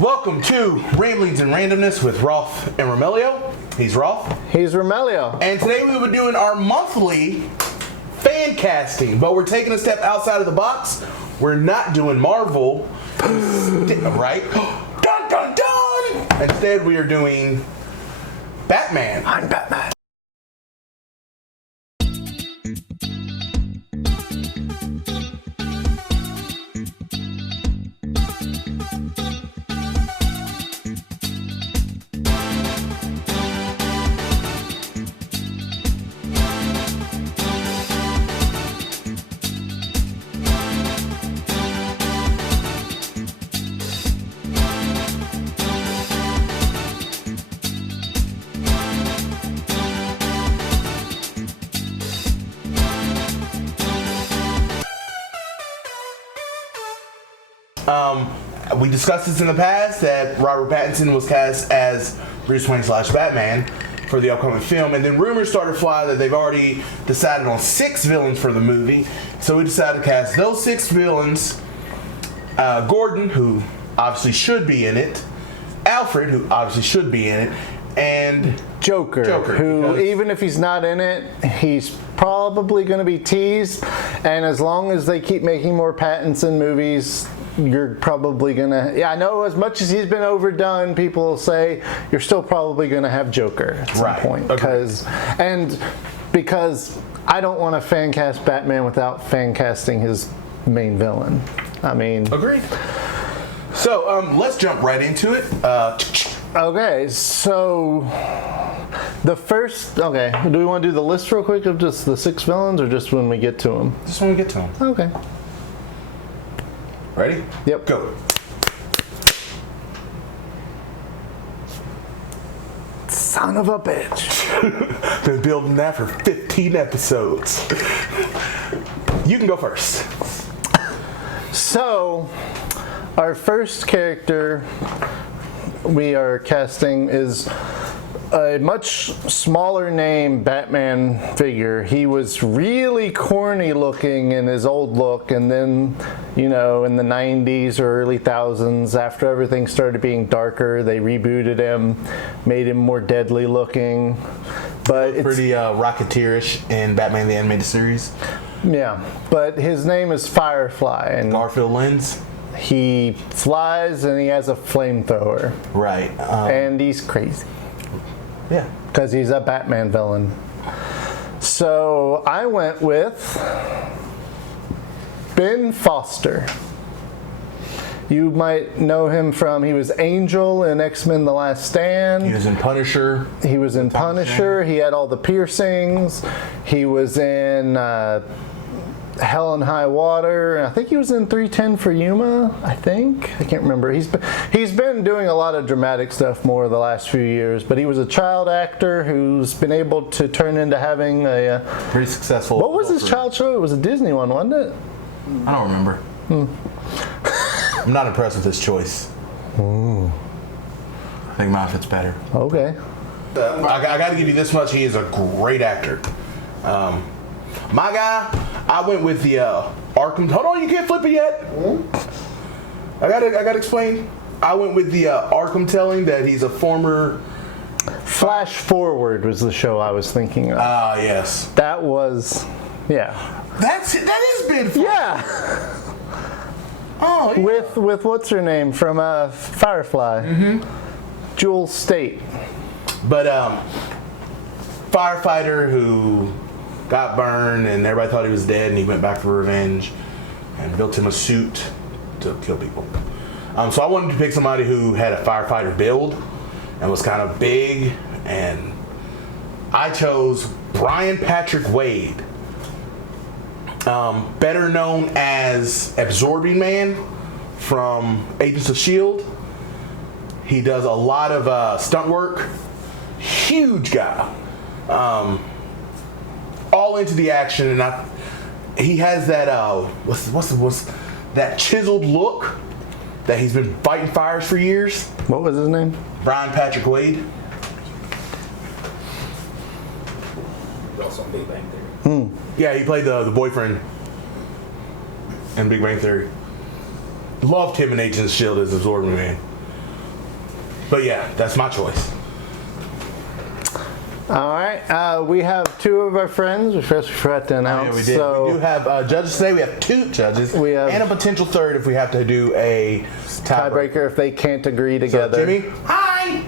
Welcome to Ramblings and Randomness with Roth and Romelio. He's Roth. He's Romelio. And today we will be doing our monthly fan casting, but we're taking a step outside of the box. We're not doing Marvel, right? Dun, dun, dun! Instead, we are doing Batman. I'm Batman. We discussed this in the past that Robert Pattinson was cast as Bruce Wayne / Batman for the upcoming film, and then rumors started to fly that they've already decided on 6 villains for the movie. So we decided to cast those 6 villains. Gordon, who obviously should be in it, Alfred, who obviously should be in it, and Joker, who even if he's not in it, he's probably going to be teased. And as long as they keep making more Pattinson movies, you're probably going to... Yeah, I know as much as he's been overdone, people will say you're still probably going to have Joker at some point. Because I don't want to fan cast Batman without fan casting his main villain. I mean... Agreed. So, let's jump right into it. Okay, so the first... Okay, do we want to do the list real quick of just the 6 villains, or just when we get to them? Just when we get to them. Okay. Ready? Yep. Go. Son of a bitch. Been building that for 15 episodes. You can go first. So, our first character we are casting is a much smaller name Batman figure. He was really corny looking in his old look, and then, you know, in the 90s or early thousands, after everything started being darker, they rebooted him, made him more deadly looking. But it's pretty Rocketeerish in Batman the Animated Series. Yeah, but his name is Firefly, and Garfield Lens. He flies and he has a flamethrower. Right. And he's crazy. Yeah. Because he's a Batman villain. So I went with Ben Foster. You might know him from, he was Angel in X-Men The Last Stand. He was in Punisher. He was in Punisher. He had all the piercings. He was in Hell and High Water. I think he was in 310 for Yuma, I think. I can't remember. He's been doing a lot of dramatic stuff more the last few years, but he was a child actor who's been able to turn into having a... pretty successful... What was his child show? It was a Disney one, wasn't it? I don't remember. I'm not impressed with his choice. Ooh. I think mine fits better. Okay. I got to give you this much. He is a great actor. My guy, I went with the Arkham. Hold on, you can't flip it yet. I gotta explain. I went with the Arkham telling that he's a former. Flash Forward was the show I was thinking of. Ah, yes. That was, yeah. That is Ben Foster. Yeah. Oh, yeah. With what's her name from Firefly? Mm-hmm. Jewel State. But firefighter who got burned and everybody thought he was dead, and he went back for revenge and built him a suit to kill people. So I wanted to pick somebody who had a firefighter build and was kind of big, and I chose Brian Patrick Wade, better known as Absorbing Man from Agents of S.H.I.E.L.D. He does a lot of stunt work. Huge guy. All into the action, and he has that what's that chiseled look that he's been fighting fires for years. What was his name? Brian Patrick Wade. Also on Big Bang Theory. Yeah, he played the boyfriend in Big Bang Theory. Loved him in Agents of S.H.I.E.L.D. as Absorbing Man. But yeah, that's my choice. All right, we have two of our friends. We forgot to announce. Yeah, we did. So we do have judges today. We have 2 judges. We have- and a potential third if we have to do a tiebreaker if they can't agree together. So, Jimmy. Hi.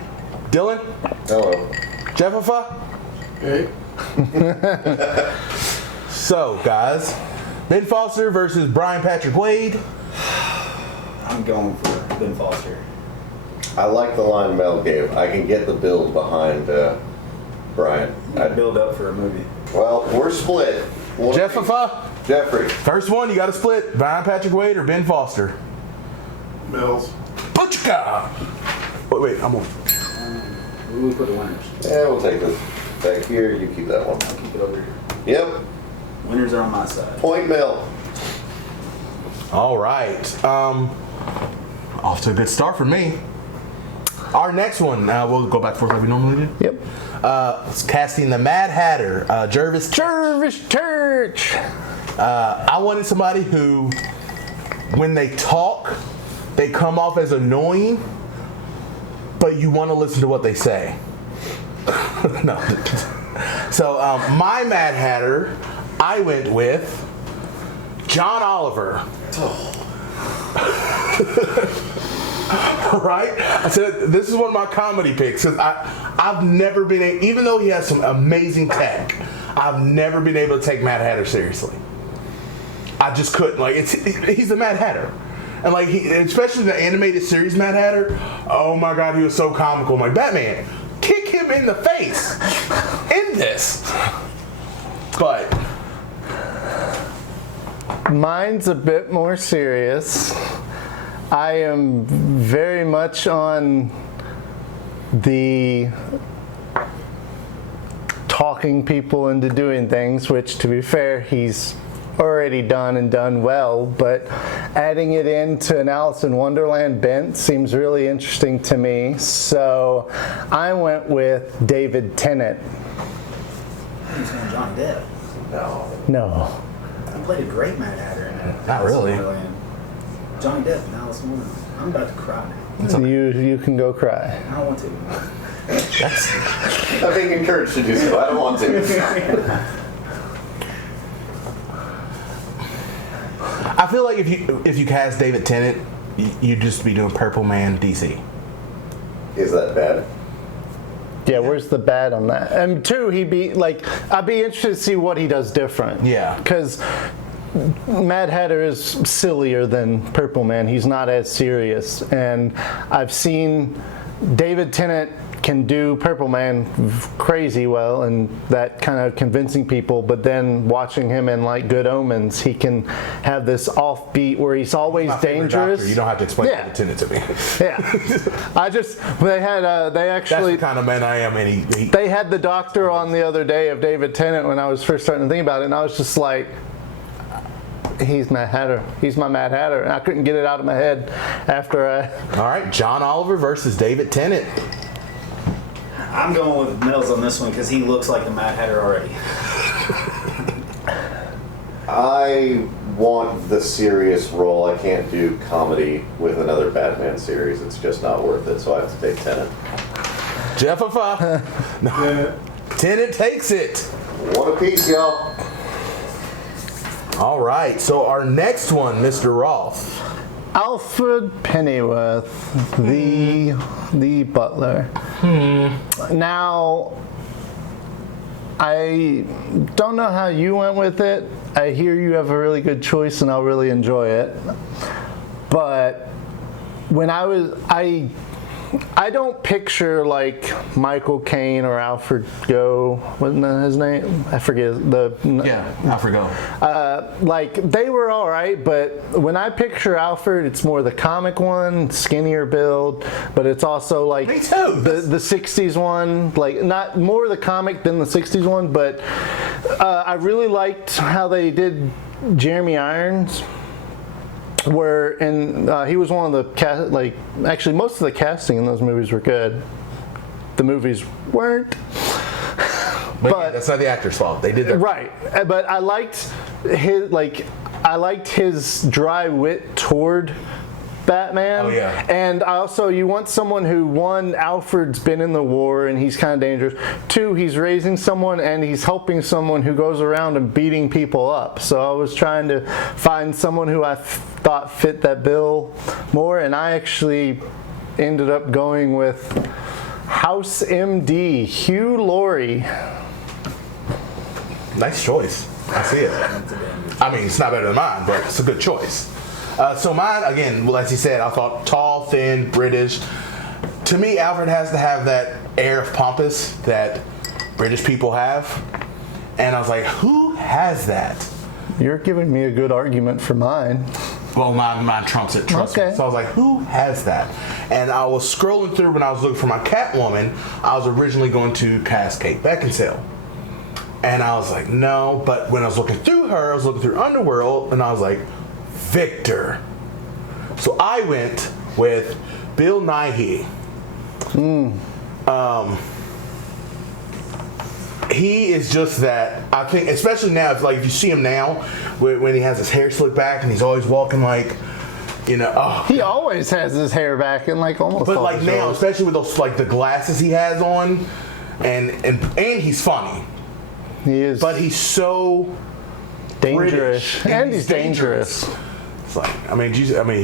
Dylan. Hello. Jeffifa. Hey. So, guys, Ben Foster versus Brian Patrick Wade. I'm going for Ben Foster. I like the line Mel gave. I can get the build behind Brian. I'd build up for a movie. Well, we're split. Jeffifa. Jeffrey. First one, you got to split. Brian Patrick Wade or Ben Foster? Mills. Butchka. Wait, I'm on. We put the winners. Yeah, we'll take this back here. You keep that one. I'll keep it over here. Yep. Winners are on my side. Point Mill. All right. Off to a good start for me. Our next one, we'll go back and forth like we normally do. Yep. It's casting the Mad Hatter, Jervis. Jervis Church. I wanted somebody who, when they talk, they come off as annoying, but you want to listen to what they say. No. So my Mad Hatter, I went with John Oliver. Right? I said this is one of my comedy picks because I've never been even though he has some amazing tech, I've never been able to take Mad Hatter seriously. I just couldn't. Like he's the Mad Hatter, and like especially the animated series Mad Hatter. Oh my God, he was so comical. I'm like Batman, kick him in the face in this. But Mine's a bit more serious. I am very much on the talking people into doing things, which to be fair, he's already done and done well, but adding it into an Alice in Wonderland bent seems really interesting to me. So I went with David Tennant. He's going Johnny Depp. No. He played a great Mad Hatter in that. Not really. Johnny Depp and Alice in Wonderland. I'm about to cry now. You can go cry. I don't want to. I'm being encouraged to do so. I don't want to. I feel like if you cast David Tennant, you'd just be doing Purple Man DC. Is that bad? Yeah, where's the bad on that? And two, I'd be interested to see what he does different. Yeah. Because Mad Hatter is sillier than Purple Man. He's not as serious. And I've seen David Tennant can do Purple Man crazy well and that kind of convincing people, but then watching him in like Good Omens, he can have this offbeat where he's always dangerous. Doctor. You don't have to explain David Tennant to me. Yeah. They actually. That's the kind of man I am. And they had the doctor on the other day of David Tennant when I was first starting to think about it, and I was just like, he's Mad Hatter. He's my Mad Hatter. And I couldn't get it out of my head after I... All right, John Oliver versus David Tennant. I'm going with Mills on this one because he looks like the Mad Hatter already. I want the serious role. I can't do comedy with another Batman series. It's just not worth it, so I have to take Tennant. Jeffifa. No. Tennant takes it. One apiece, y'all. All right, so our next one, Mr. Roth. Alfred Pennyworth, the butler. Now, I don't know how you went with it. I hear you have a really good choice and I'll really enjoy it. But when I don't picture like Michael Caine or Alfred Go, wasn't that his name? I forget Alfred Go. Like they were all right, but when I picture Alfred, it's more the comic one, skinnier build, but it's also like Me too. the 60s one, like not more the comic than the 60s one, but I really liked how they did Jeremy Irons. He was one of the actually most of the casting in those movies were good. The movies weren't. But yeah, that's not the actor's fault. They did their right. But I liked his dry wit toward Batman. Oh, yeah. And also, you want someone who, one, Alfred's been in the war and he's kind of dangerous. Two, he's raising someone and he's helping someone who goes around and beating people up. So I was trying to find someone who I thought fit that bill more, and I actually ended up going with House MD, Hugh Laurie. Nice choice. I see it. I mean, it's not better than mine, but it's a good choice. So mine, again, well, as he said, I thought tall, thin, British. To me, Alfred has to have that air of pompous that British people have. And I was like, who has that? You're giving me a good argument for mine. Well, mine trumps it, trust me. So I was like, who has that? And I was scrolling through when I was looking for my Catwoman. I was originally going to cast Kate Beckinsale. And I was like, no. But when I was looking through her, I was looking through Underworld, and I was like, Victor. So I went with Bill Nighy. He is just that. I think, especially now, it's like if you see him now, when he has his hair slicked back and he's always walking like, you know. Oh. He always has his hair back in like almost. But all like the now, shows. especially with those like the glasses he has on, and he's funny. He is. But he's so dangerous, British, and he's dangerous. It's like, I mean,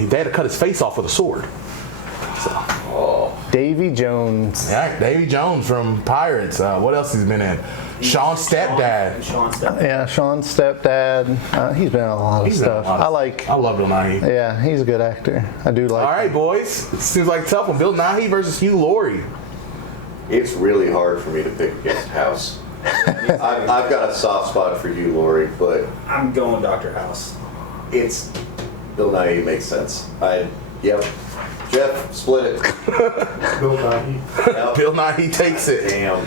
they had to cut his face off with a sword. So, Davy Jones. yeah, Davy Jones from Pirates. What else he's been in? Sean's stepdad. Sean's stepdad. Yeah, Sean's stepdad. He's been in a lot of He's been in a stuff. lot of I love Bill Nighy. Yeah, he's a good actor. I do like. All right, boys. It seems like a tough one. Bill Nighy versus Hugh Laurie. It's really hard for me to pick against House. I've got a soft spot for Hugh Laurie, but I'm going Dr. House. it's Bill Nighy makes sense. Yep. Jeff, split it. Bill Nighy. Yep. Bill Nighy takes it. Damn.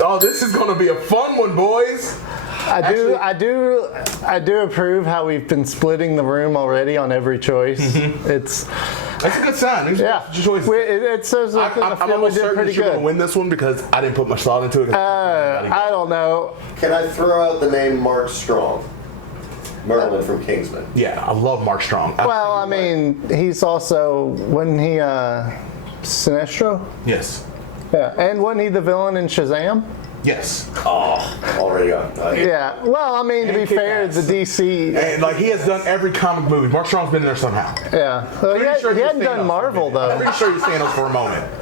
Oh, this is gonna be a fun one, boys. I do approve how we've been splitting the room already on every choice. It's That's a good sign. These yeah. are choices. It says that I'm I feel we almost did certain pretty that you're going to good. win this one because I didn't put much thought into it. I don't know. Can I throw out the name Mark Strong? Merlin from Kingsman. Yeah, I love Mark Strong. Well, I mean, he's also wasn't he Sinestro? Yes. Yeah, and wasn't he the villain in Shazam? Yes. Already gone. Yeah. Well, I mean, to And be fair, Kick-Ass. the DC. And like he has done every comic movie. Mark Strong's been there somehow. Yeah. Well, he Pretty sure hadn't he's Thanos done Marvel for a minute. I'm though. pretty sure he's Thanos for a moment.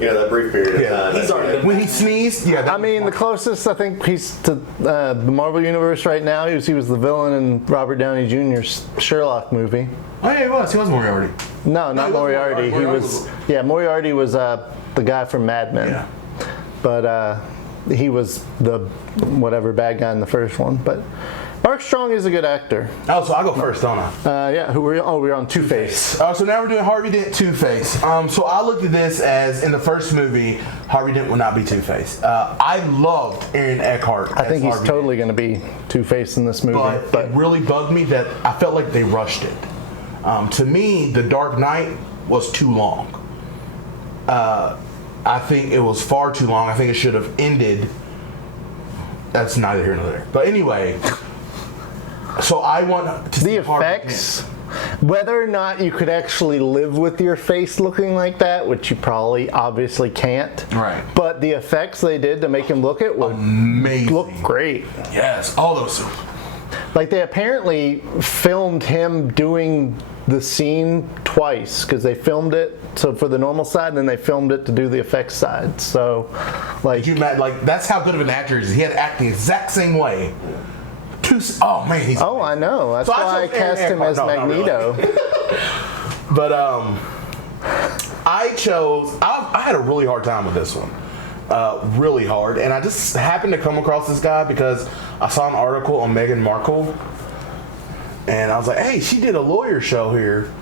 You know, that brief period Yeah. of time. He's already been. When he sneezed, yeah. I mean, the closest I think he's to the Marvel Universe right now. He was the villain in Robert Downey Jr.'s Sherlock movie. Oh yeah, he was. He was Moriarty. No, he not wasn't Moriarty. Moriarty. He was. Yeah, Moriarty was the guy from Mad Men. Yeah. But he was the whatever bad guy in the first one. But Mark Strong is a good actor. Oh, so I go first, don't I? Yeah. Who were? Oh, we're on Two-Face. So now we're doing Harvey Dent, Two-Face. So I looked at this as in the first movie, Harvey Dent would not be Two-Face. I loved Aaron Eckhart. I think he's Harvey totally going to be Two-Face in this movie. But it really bugged me that I felt like they rushed it. To me, The Dark Knight was too long. I think it was far too long. I think it should have ended. That's neither here nor there. But anyway, so I want to see the Harvey effects, whether or not you could actually live with your face looking like that, which you probably obviously can't. Right. But the effects they did to make him look it would Amazing. look great. Yes, all those. Like they apparently filmed him doing the scene twice because they filmed it so for the normal side and then they filmed it to do the effects side. So like That's how good of an actor he is. He had to act the exact same way. Oh man, he's. oh, I know. That's So why I chose cast Aaron him as Eckhart. No, not Magneto. But I chose. I had a really hard time with this one. Really hard, and I just happened to come across this guy because I saw an article on Meghan Markle, and I was like, "Hey, she did a lawyer show here."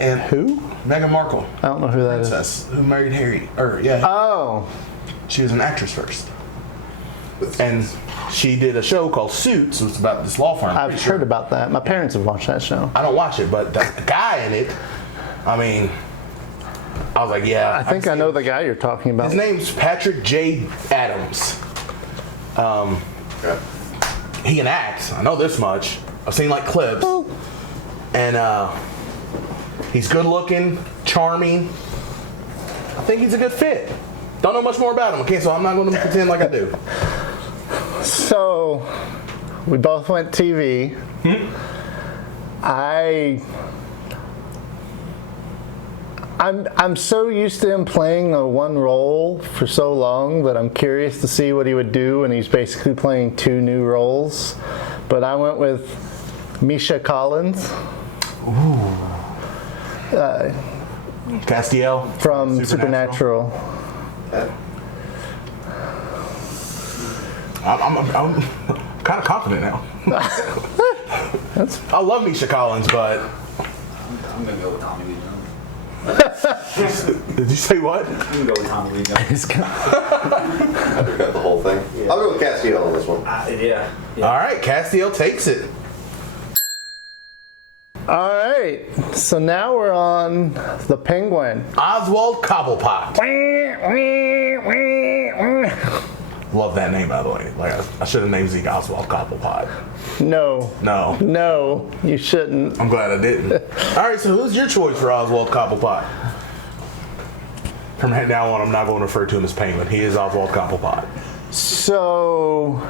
And Who? Meghan Markle, I don't know who that is. princess who married Harry. Or yeah, Oh, she was an actress first, and she did a show called Suits. It was about this law firm. I've Pretty heard sure. about that. My parents have watched that show. I don't watch it, but the guy in it, I mean, I was like, yeah. I think I know the guy you're talking about. His name's Patrick J. Adams. Okay. He can act. I know this much. I've seen like clips. And He's good looking, charming. I think he's a good fit. Don't know much more about him, okay? So I'm not going to pretend like I do. So, we both went TV. I'm so used to him playing the one role for so long that I'm curious to see what he would do, and he's basically playing 2 new roles. But I went with Misha Collins. Castiel From Supernatural. I'm kind of confident now. I love Misha Collins, but I'm gonna go with Tommy Lee Jones. did you say what? I'm gonna go with Tommy Lee Jones. After got the whole thing. Yeah. I'll go with Castiel on this one. Yeah. All right, Castiel takes it. All right, so now we're on the Penguin. Oswald Cobblepot. Love that name, by the way. Like I should have named Zeke Oswald Cobblepot. No, No, you shouldn't. I'm glad I didn't. All right, so who's your choice for Oswald Cobblepot? From now on, I'm not going to refer to him as Penguin. He is Oswald Cobblepot. So,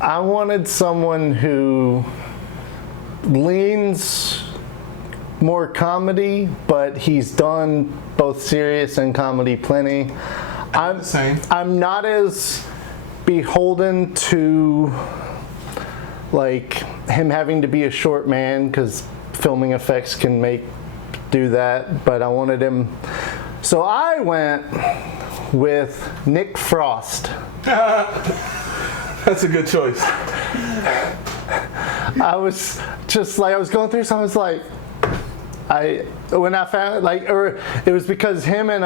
I wanted someone who leans more comedy, but he's done both serious and comedy plenty. I'm not as beholden to like him having to be a short man because filming effects can do that, but I wanted him. So I went with Nick Frost. That's a good choice. I was going through, so I was like, when I found it was because him and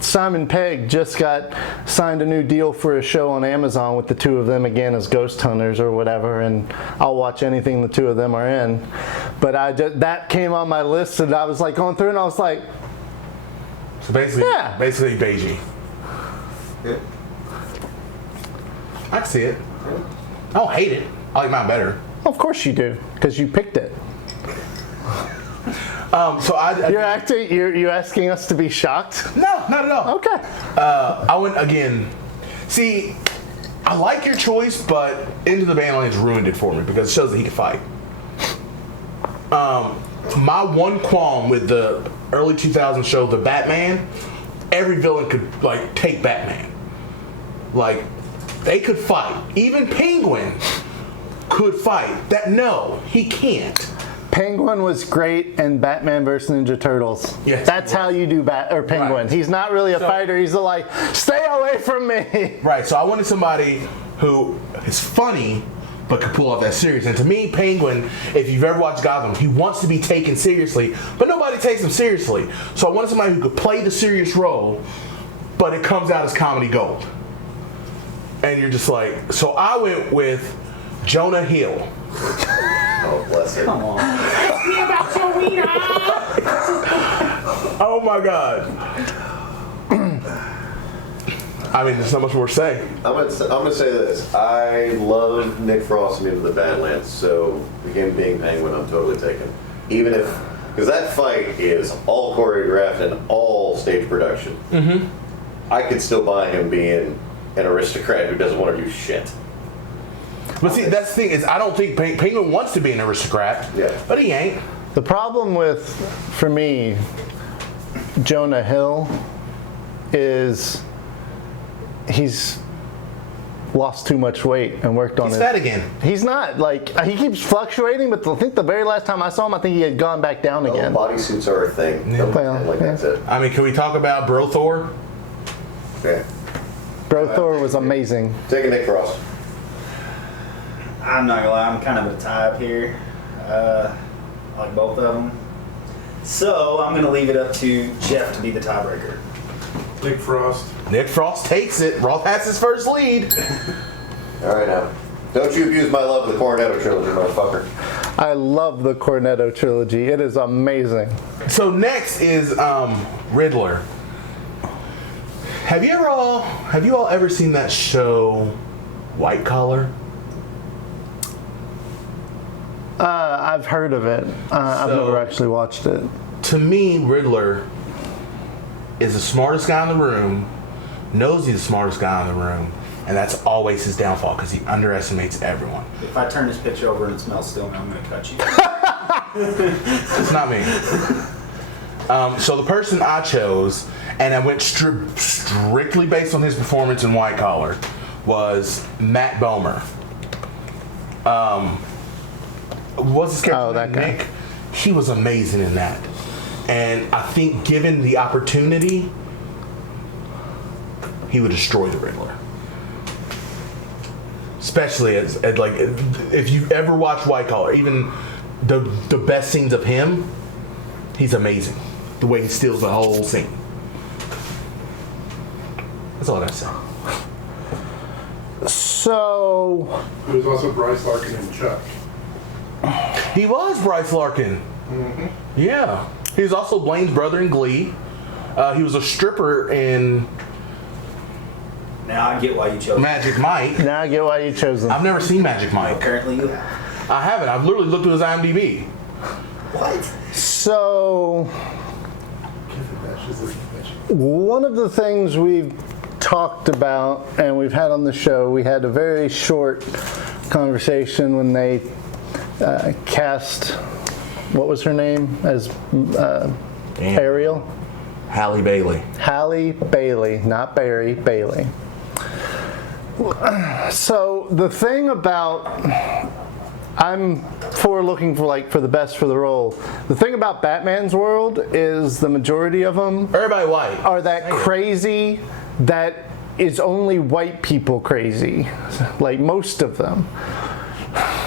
Simon Pegg just got signed a new deal for a show on Amazon with the 2 of them again as ghost hunters or whatever, and I'll watch anything the 2 of them are in. But that came on my list, and I was like going through, and I was like, so basically Beijing. Yeah. I can see it. I don't hate it. I like mine better. of course you do, because you picked it. You're asking us to be shocked? No, not at all. Okay. I went again. See, I like your choice, but Into the Badlands ruined it for me because it shows that he can fight. My one qualm with the early 2000s show, The Batman, every villain could take Batman. They could fight. Even Penguin could fight. No, he can't. Penguin was great in Batman vs. Ninja Turtles. Yes, that's how you do Penguin. Right. He's not really a fighter. He's stay away from me. Right. So I wanted somebody who is funny but could pull off that serious. And to me, Penguin, if you've ever watched Gotham, he wants to be taken seriously, but nobody takes him seriously. So I wanted somebody who could play the serious role, but it comes out as comedy gold. And you're just so I went with Jonah Hill. Oh, bless it. Come on. Oh my God. I mean, there's not much more to say. I'm gonna say this. I love Nick Frost into the Badlands, so him being Penguin, I'm totally taking. Even if, because that fight is all choreographed and all stage production. Mm-hmm. I could still buy him being an aristocrat who doesn't want to do shit. But see, that's the thing is, I don't think Penguin wants to be an aristocrat. Yeah. But he ain't. The problem for me, Jonah Hill, is he's lost too much weight and worked on He's it. fat again. He's not. He keeps fluctuating, but I think the very last time I saw him, I think he had gone back down again. Bodysuits are a thing. Yeah. That's it. I mean, can we talk about Bro Thor? Okay. Bro Thor was amazing. Taking Nick Frost. I'm not gonna lie, I'm kind of a tie up here. I like both of them. So I'm gonna leave it up to Jeff to be the tiebreaker. Nick Frost. Nick Frost takes it. Roth has his first lead. All right now. Don't you abuse my love of the Cornetto trilogy, motherfucker. I love the Cornetto trilogy. It is amazing. So next is Riddler. Have you all ever seen that show White Collar? I've heard of it. I've So- never actually watched it. To me, Riddler is the smartest guy in the room, knows he's the smartest guy in the room, and that's always his downfall because he underestimates everyone. If I turn this picture over and it smells stone, I'm going to cut you. It's not me. So the person I chose, and I went strictly based on his performance in White Collar, was Matt Bomer. What's his character? Oh, that guy. Nick. He was amazing in that, and I think given the opportunity, he would destroy the Riddler. Especially as like if you ever watch White Collar, even the best scenes of him, he's amazing. The way he steals the whole scene. That's all I gotta say. So, It was also Bryce Larkin and Chuck. He was Bryce Larkin. Yeah. He was also Blaine's brother in Glee. He was a stripper in Now I get why you chose Magic Mike. now I get why you chose them. I've never seen Magic Mike. Apparently you have. I haven't. I've literally looked at his IMDb. What? So, one of the things we've talked about and we've had on the show, we had a very short conversation when they cast, what was her name, as Ariel? Halle Bailey. Halle Bailey, not Barry, Bailey. So the thing about, I'm looking for the best for the role. The thing about Batman's world is the majority of them Everybody white. are that crazy that is only white people crazy. Like most of them.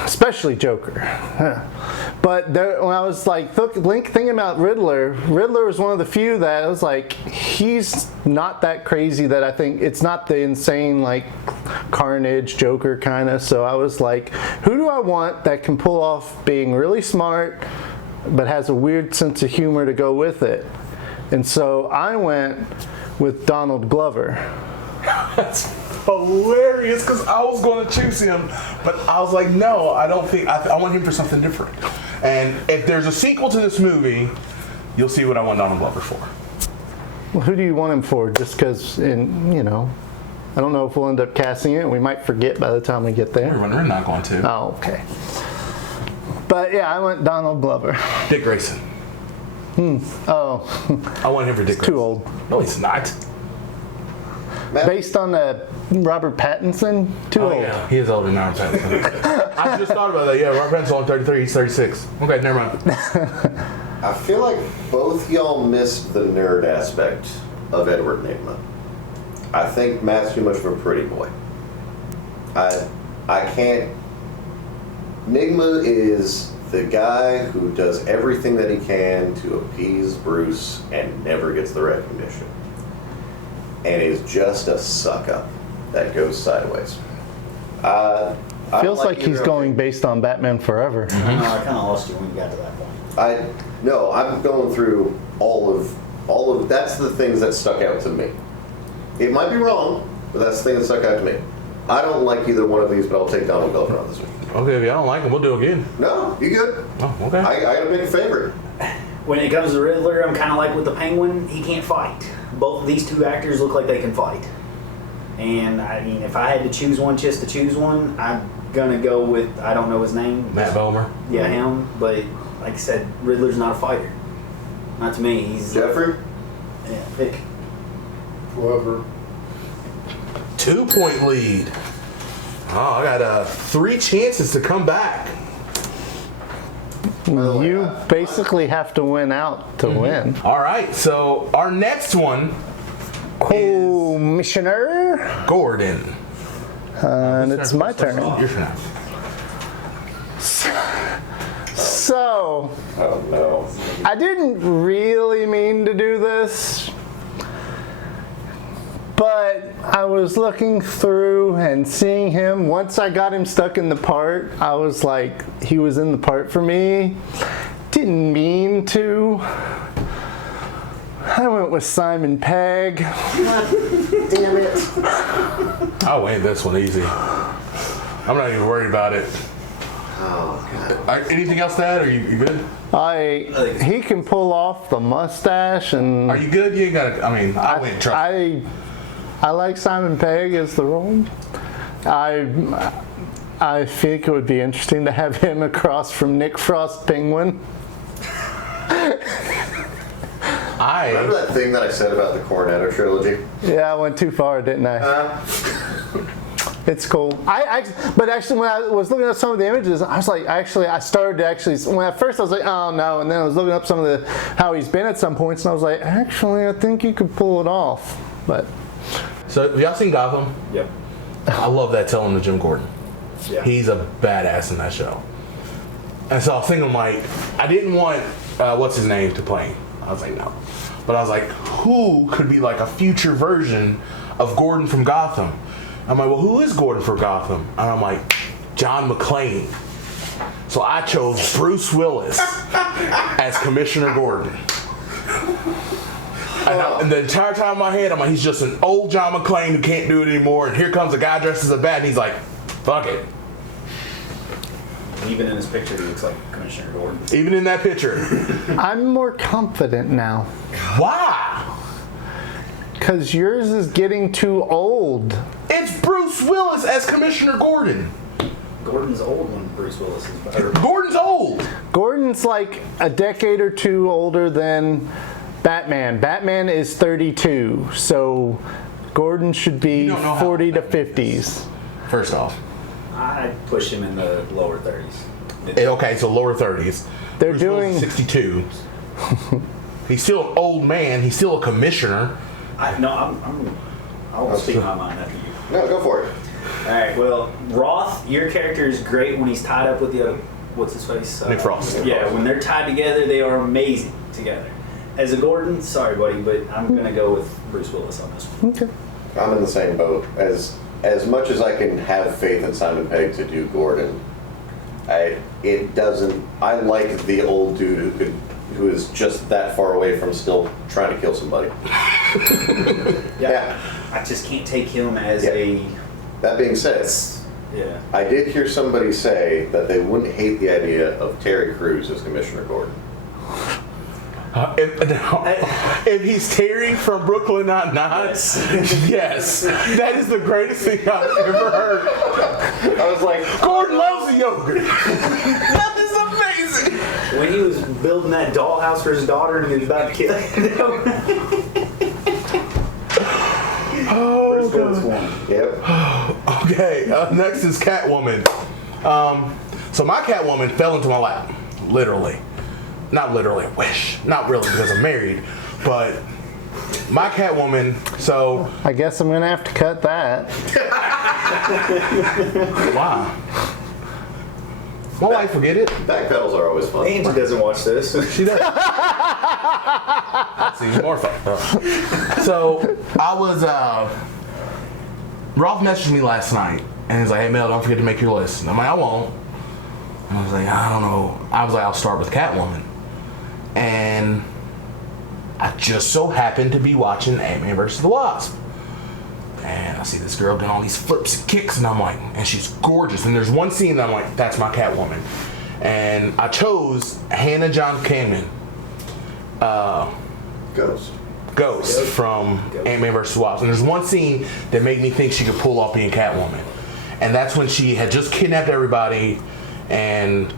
Especially Joker. But there, when I was like thinking about Riddler was one of the few that I was like, he's not that crazy that I think, it's not the insane like Carnage Joker kind of. So I was like, who do I want that can pull off being really smart but has a weird sense of humor to go with it? And so I went with Donald Glover. That's hilarious because I was going to choose him, but I was like, no, I don't think, I want him for something different. And if there's a sequel to this movie, you'll see what I want Donald Glover for. Well, who do you want him for? Just because, I don't know if we'll end up casting it. We might forget by the time we get there. We're not going to. Oh, okay. But yeah, I went Donald Glover. Dick Grayson. Oh, I want him for Dick Grayson. too old. No, he's not. Based on Robert Pattinson, too old. Yeah, he is older than Robert Pattinson. I just thought about that. Yeah, Robert Pattinson's only 33. He's 36. Okay, never mind. I feel like both y'all missed the nerd aspect of Edward Nygma. I think Matt's too much of a pretty boy. I can't. Nygma is the guy who does everything that he can to appease Bruce and never gets the recognition. And is just a suck up that goes sideways. I don't Feels like he's either of going them. based on Batman Forever. I kind of lost you when you got to that point. No, I'm going through all of that's the things that stuck out to me. It might be wrong, but that's the thing that stuck out to me. I don't like either one of these, but I'll take Donald Glover on this one. Okay, if y'all don't like him, we'll do it again. No, you good. Oh, okay. I got a big favorite. When it comes to Riddler, I'm kind of like with the Penguin. He can't fight. Both of these two actors look like they can fight. And I mean, if I had to choose one just to choose one, I'm gonna go with, I don't know his name. Matt Bomer. Yeah, him. But like I said, Riddler's not a fighter. Not to me. He's Jeffrey? Yeah, pick. Glover. 2-point lead. Oh, I got 3 chances to come back. You basically have to win out to win. All right, so our next one, Commissioner. Gordon. And it's my turn. Your turn. So, Oh no. I didn't really mean to do this, but I was looking through and seeing him. Once I got him stuck in the part, I was like, he was in the part for me. Didn't mean to. I went with Simon Pegg. Damn it. I'll win this one easy. I'm not even worried about it. Oh, God. Anything else to add? Are you good? He can pull off the mustache and. Are you good? You ain't gotta. I mean, I wouldn't trust. I like Simon Pegg as the role. I think it would be interesting to have him across from Nick Frost Penguin. Remember that thing that I said about the Cornetto trilogy? Yeah, I went too far, didn't I? It's cool. But actually, when I was looking at some of the images, I was like, I started to actually. When at first I was like, oh no, and then I was looking up some of how he's been at some points, and I was like, actually, I think you could pull it off. But So, have y'all seen Gotham? Yep. I love that telling to Jim Gordon. Yeah. He's a badass in that show. And so I was thinking, like, I didn't want what's his name to play. I was like, no. But I was like, who could be like a future version of Gordon from Gotham? I'm like, well, who is Gordon for Gotham? And I'm like, John McClane. So I chose Bruce Willis as Commissioner Gordon. And the entire time in my head, I'm like, he's just an old John McClane who can't do it anymore. And here comes a guy dressed as a bat, and he's like, fuck it. Even in this picture, he looks like Commissioner Gordon. Even in that picture. I'm more confident now. Why? Because yours is getting too old. It's Bruce Willis as Commissioner Gordon. Gordon's old when Bruce Willis is better. Gordon's old. Gordon's like a decade or two older than Batman. Batman is 32, so Gordon should be 40 to 50s. First off. I'd push him in the lower 30s. Okay, so lower 30s. They're Bruce doing Willis is 62. He's still an old man. He's still a commissioner. I won't speak my mind after you. No, go for it. All right. Well, Roth, your character is great when he's tied up with the other. What's his face? Nick Frost. Yeah, when they're tied together, they are amazing together. As a Gordon, sorry, buddy, but I'm gonna go with Bruce Willis on this one. Okay. I'm in the same boat. As much as I can have faith in Simon Pegg to do Gordon, I like the old dude who is just that far away from still trying to kill somebody. Yeah. I just can't take him as a. That being said, Yeah. I did hear somebody say that they wouldn't hate the idea of Terry Crews as Commissioner Gordon. If he's Terry from Brooklyn Nine-Nine, yes. That is the greatest thing I've ever heard. I was like, Gordon loves the yogurt. That is amazing. When he was building that dollhouse for his daughter and he was about to kill him. Oh, First God. yep. Okay, next is Catwoman. So my Catwoman fell into my lap, literally. Not literally, I wish. Not really because I'm married, but my Catwoman, so... I guess I'm going to have to cut that. Wow. My wife forget it. Back pedals are always fun. Angie doesn't watch this. She does. That's even more fun. So, I was, Roth messaged me last night, and he's like, hey, Mel, don't forget to make your list. And I'm like, I won't. And I was like, I don't know. I was like, I'll start with Catwoman. And I just so happened to be watching Ant-Man vs. the Wasp. And I see this girl doing all these flips and kicks, and I'm like, and she's gorgeous. And there's one scene that I'm like, that's my Catwoman. And I chose Hannah John Kamen, Ghost from Ant-Man vs. Wasp. And there's one scene that made me think she could pull off being Catwoman. And that's when she had just kidnapped everybody, and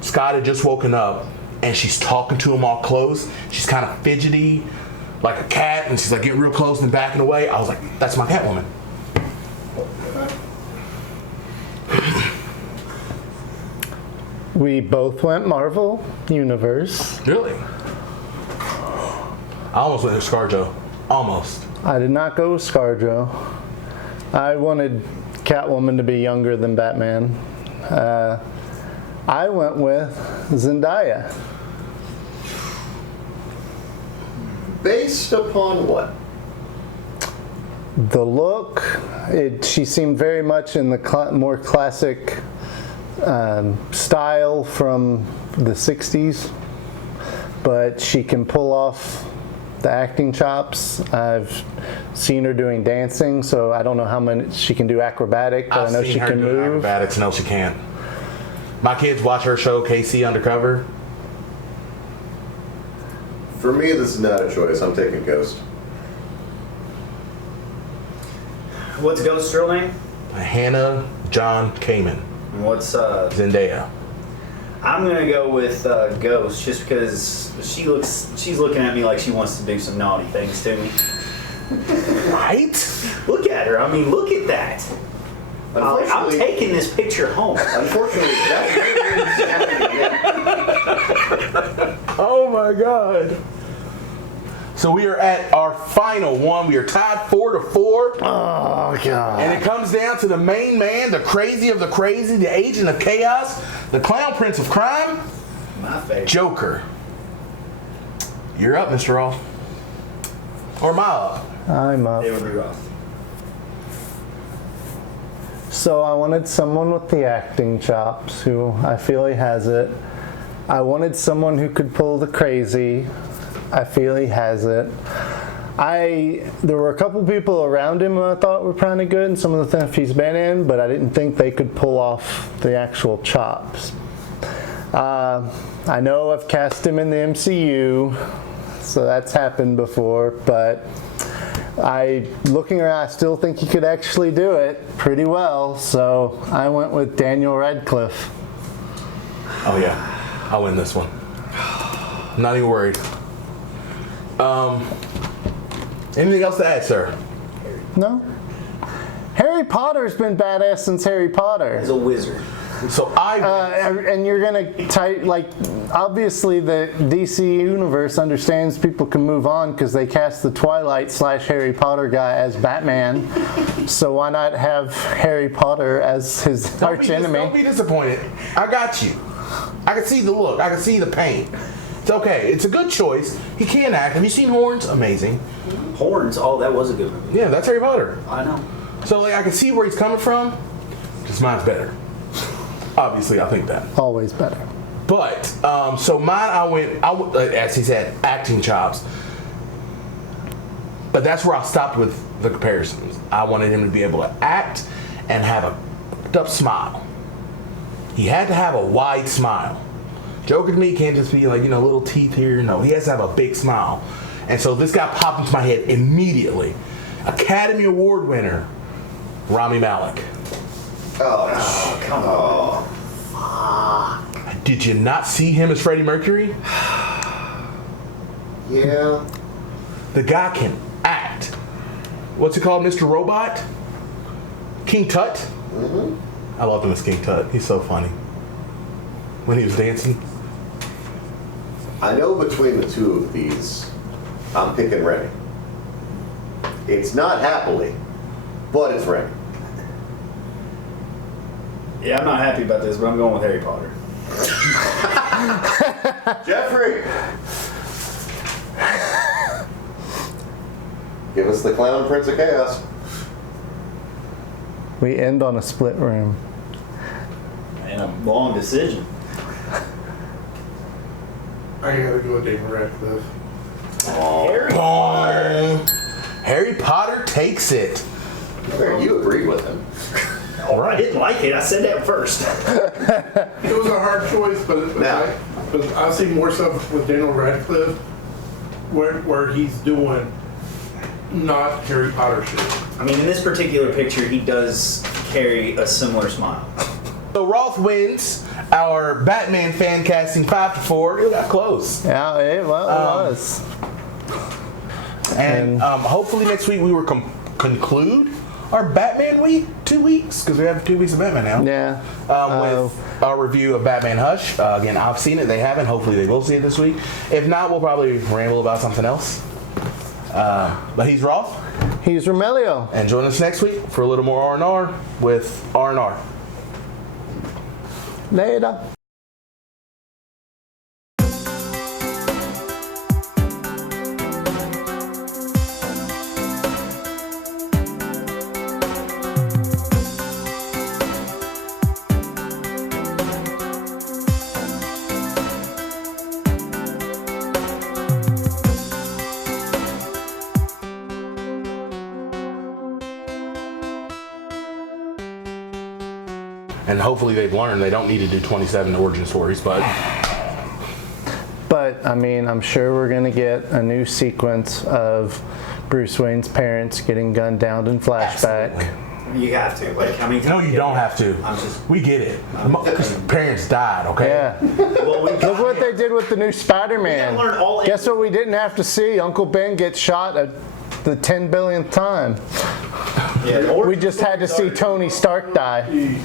Scott had just woken up, and she's talking to him all close. She's kind of fidgety, like a cat, and she's like getting real close and backing away. I was like, that's my Catwoman. We both went Marvel Universe. Really? I almost went with ScarJo. Almost. I did not go with ScarJo. I wanted Catwoman to be younger than Batman. I went with Zendaya. Based upon what? The look, she seemed very much in the more classic style from the 60s, but she can pull off the acting chops. I've seen her doing dancing, so I don't know how many she can do acrobatic, but I know she can move. Acrobatics, no, she can't. My kids watch her show, KC Undercover. For me, this is not a choice. I'm taking Ghost. What's Ghost's real name? Hannah John Kamen. And what's Zendaya. I'm gonna go with Ghost just because she's looking at me like she wants to do some naughty things to me. Right? Look at her. I mean, look at that. I'm taking this picture home. Unfortunately, that may be happening again. Oh my God. So we are at our final one. We are tied 4-4. Oh, God. And it comes down to the main man, the crazy of the crazy, the agent of chaos, the clown prince of crime, My favorite. Joker. You're up, Mr. Roth. Or am I up? I'm up. It would be rough. So I wanted someone with the acting chops, who I feel he has it. I wanted someone who could pull the crazy. I feel he has it. There were a couple people around him who I thought were kind of good in some of the stuff he's been in, but I didn't think they could pull off the actual chops. I know I've cast him in the MCU, so that's happened before, but looking around, I still think he could actually do it pretty well, so I went with Daniel Radcliffe. Oh yeah, I'll win this one. Not even worried. Anything else to add, sir? No? Harry Potter's been badass since Harry Potter. As a wizard. So And you're gonna obviously the DC universe understands people can move on because they cast the Twilight / Harry Potter guy as Batman. So why not have Harry Potter as his arch enemy? Don't be disappointed. I got you. I can see the look. I can see the pain. It's okay. It's a good choice. He can act. Have you seen Horns? Amazing. Horns. Oh, that was a good movie. Yeah, that's Harry Potter. I know. So I can see where he's coming from. Just mine's better. Obviously, I think that. Always better. But so mine, I went as he said, acting chops. But that's where I stopped with the comparisons. I wanted him to be able to act and have a fucked up smile. He had to have a wide smile. Joker to me can't just be like, little teeth here. No, he has to have a big smile. And so this guy popped into my head immediately. Academy Award winner, Rami Malek. Oh, come on. Did you not see him as Freddie Mercury? Yeah. The guy can act. What's it called, Mr. Robot? King Tut? Mm-hmm. I loved him as King Tut. He's so funny. When he was dancing. I know between the two of these, I'm picking Remy. It's not happily, but it's Remy. Yeah, I'm not happy about this, but I'm going with Harry Potter. Jeffrey! Give us the Clown Prince of Chaos. We end on a split room. And a long decision. I gotta go with Daniel Radcliffe. Harry Potter. Harry Potter takes it. You agreed with him. Oh, I didn't like it. I said that first. It was a hard choice, but Now. I see more stuff with Daniel Radcliffe where he's doing not Harry Potter shit. I mean, in this particular picture, he does carry a similar smile. So Roth wins our Batman fan casting 5-4. It got close. Yeah, it was. And hopefully next week we will conclude our Batman week, 2 weeks, because we have 2 weeks of Batman now. Yeah. With our review of Batman Hush. Again, I've seen it. They haven't. Hopefully they will see it this week. If not, we'll probably ramble about something else. But he's Roth. He's Romelio. And join us next week for a little more R&R with R&R. Later. And hopefully they've learned they don't need to do 27 origin stories, but I mean, I'm sure we're going to get a new sequence of Bruce Wayne's parents getting gunned down in flashback. You have to. Like, I mean, no, you don't have to. We get it. Because parents died, okay? Yeah. Well, Look what they did with the new Spider-Man. We gotta learn all Guess what we didn't have to see? Uncle Ben get shot at the 10 billionth time. Yeah, We just had to see Tony Stark die.